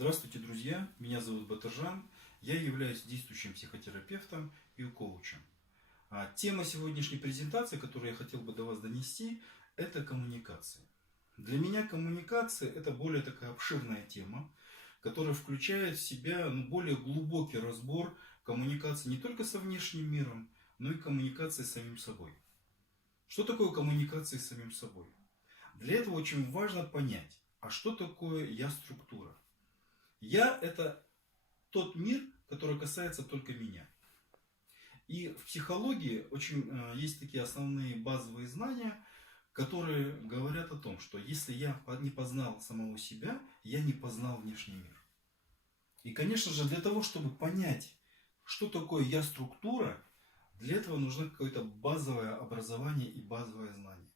Здравствуйте, друзья! Меня зовут Батыржан. Я являюсь действующим психотерапевтом и коучем. Тема сегодняшней презентации, которую я хотел бы до вас донести, это коммуникация. Для меня коммуникация – это более такая обширная тема, которая включает в себя более глубокий разбор коммуникации не только со внешним миром, но и коммуникации с самим собой. Что такое коммуникация с самим собой? Для этого очень важно понять, а что такое я-структура? Я – это тот мир, который касается только меня. И в психологии очень есть такие основные базовые знания, которые говорят о том, что если я не познал самого себя, я не познал внешний мир. И, конечно же, для того, чтобы понять, что такое я-структура, для этого нужно какое-то базовое образование и базовое знание.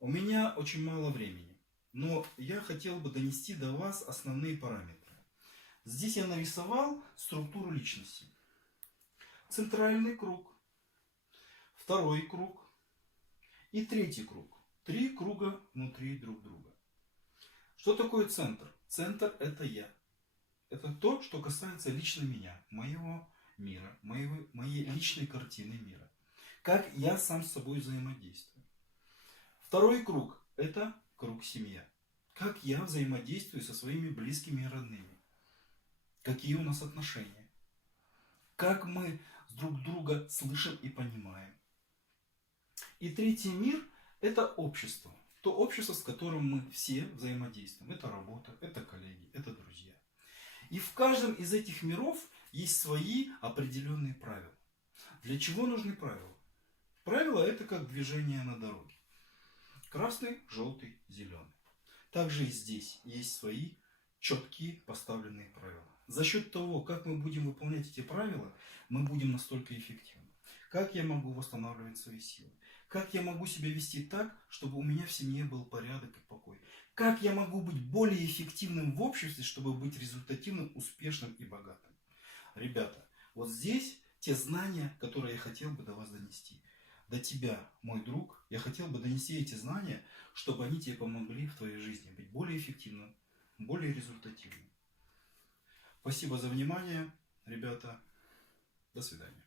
У меня очень мало времени, но я хотел бы донести до вас основные параметры. Здесь я нарисовал структуру личности. Центральный круг, второй круг и третий круг. 3 круга внутри друг друга. Что такое центр? Центр – это я. Это то, что касается лично меня, моего мира, моей личной картины мира. Как я сам с собой взаимодействую. Второй круг – это круг семья. Как я взаимодействую со своими близкими и родными. Какие у нас отношения. Как мы друг друга слышим и понимаем. И третий мир – это общество. То общество, с которым мы все взаимодействуем. Это работа, это коллеги, это друзья. И в каждом из этих миров есть свои определенные правила. Для чего нужны правила? Правила – это как движение на дороге. Красный, желтый, зеленый. Также и здесь есть свои четкие поставленные правила. За счет того, как мы будем выполнять эти правила, мы будем настолько эффективны. Как я могу восстанавливать свои силы? Как я могу себя вести так, чтобы у меня в семье был порядок и покой? Как я могу быть более эффективным в обществе, чтобы быть результативным, успешным и богатым? Ребята, вот здесь те знания, которые я хотел бы до вас донести. До тебя, мой друг, я хотел бы донести эти знания, чтобы они тебе помогли в твоей жизни быть более эффективным, более результативным. Спасибо за внимание, ребята. До свидания.